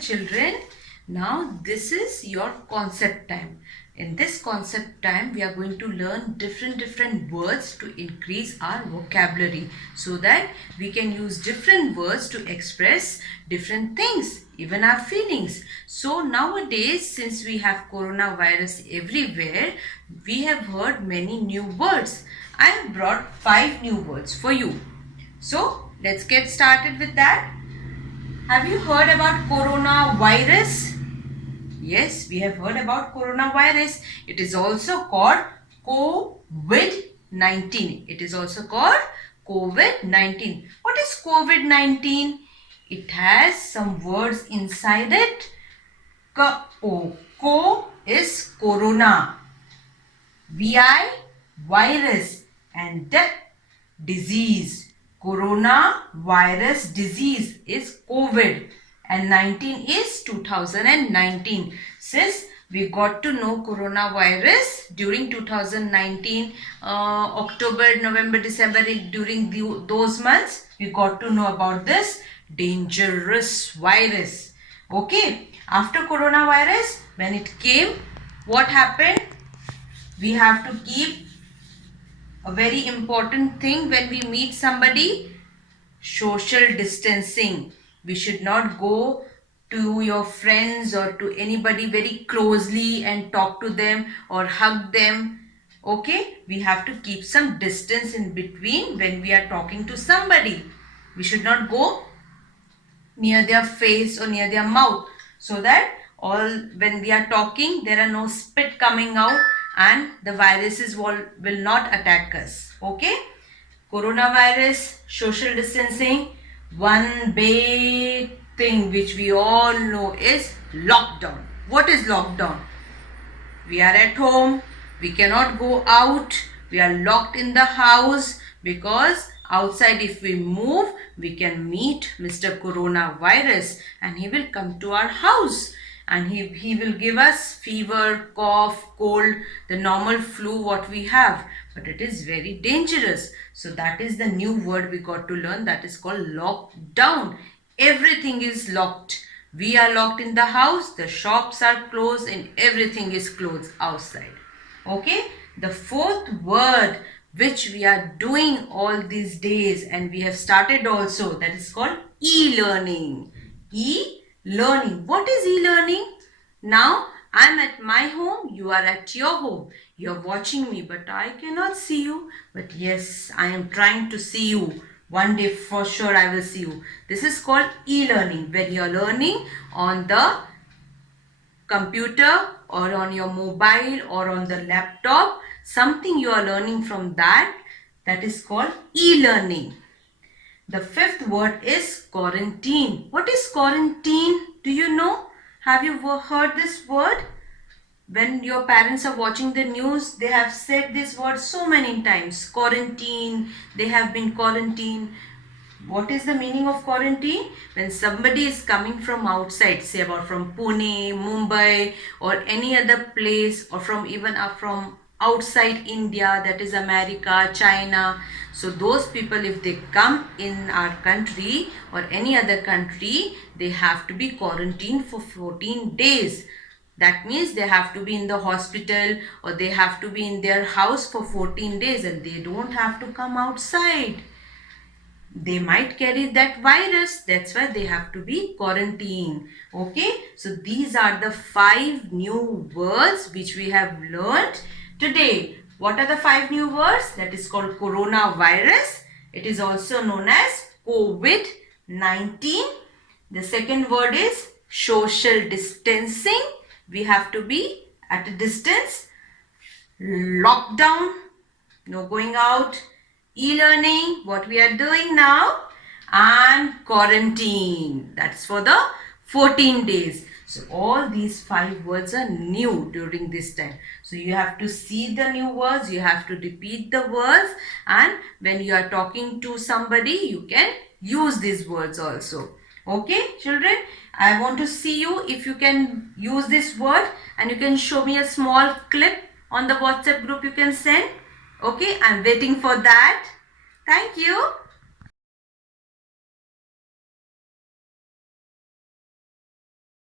children, now this is your concept time. In this concept time, we are going to learn different words to increase our vocabulary so that we can use different words to express different things, even our feelings. So nowadays, since we have coronavirus everywhere, we have heard many new words. I have brought 5 new words for you. So let's get started with that. Have you heard about coronavirus? Yes, we have heard about coronavirus. It is also called COVID-19. It is also called COVID-19. What is COVID-19? It has some words inside it. Ko is corona. VI, virus, and disease. Coronavirus disease is COVID and 19 is 2019. Since we got to know coronavirus during 2019, October, November, December, during those months, we got to know about this dangerous virus. Okay, after coronavirus, when it came, what happened? We have to keep a very important thing when we meet somebody, social distancing. We should not go to your friends or to anybody very closely and talk to them or hug them. Okay, we have to keep some distance in between when we are talking to somebody. We should not go near their face or near their mouth, so that when we are talking, there are no spit coming out and the viruses will not attack us. Okay, coronavirus, social distancing. One big thing which we all know is lockdown. What is lockdown? We are at home, we cannot go out, we are locked in the house, because outside if we move, we can meet Mr. Coronavirus and he will come to our house and he will give us fever, cough, cold, the normal flu what we have. But it is very dangerous. So that is the new word we got to learn, that is called lockdown. Everything is locked. We are locked in the house, the shops are closed and everything is closed outside. Okay, the fourth word which we are doing all these days and we have started also, that is called e-learning. E-learning. What is e-learning? Now I am at my home, you are at your home. You are watching me but I cannot see you. But yes, I am trying to see you. One day for sure I will see you. This is called e-learning, when you are learning on the computer or on your mobile or on the laptop, something you are learning from that is called e-learning. The fifth word is quarantine. What is quarantine? Do you know? Have you heard this word? When your parents are watching the news, they have said this word so many times. Quarantine, they have been quarantined. What is the meaning of quarantine? When somebody is coming from outside, say about from Pune, Mumbai or any other place, or from even from outside India, that is America, China. So those people, if they come in our country or any other country, they have to be quarantined for 14 days. That means they have to be in the hospital or they have to be in their house for 14 days and they don't have to come outside. They might carry that virus. That's why they have to be quarantined. Okay, so these are the 5 new words which we have learned today. What are the 5 new words? That is called coronavirus. It is also known as COVID-19. The second word is social distancing. We have to be at a distance. Lockdown, no going out. E-learning, what we are doing now. And quarantine, that's for the 14 days. So all these 5 words are new during this time. So you have to see the new words, you have to repeat the words, and when you are talking to somebody, you can use these words also. Okay, children, I want to see you if you can use this word and you can show me a small clip on the WhatsApp group you can send. Okay, I'm waiting for that. Thank you.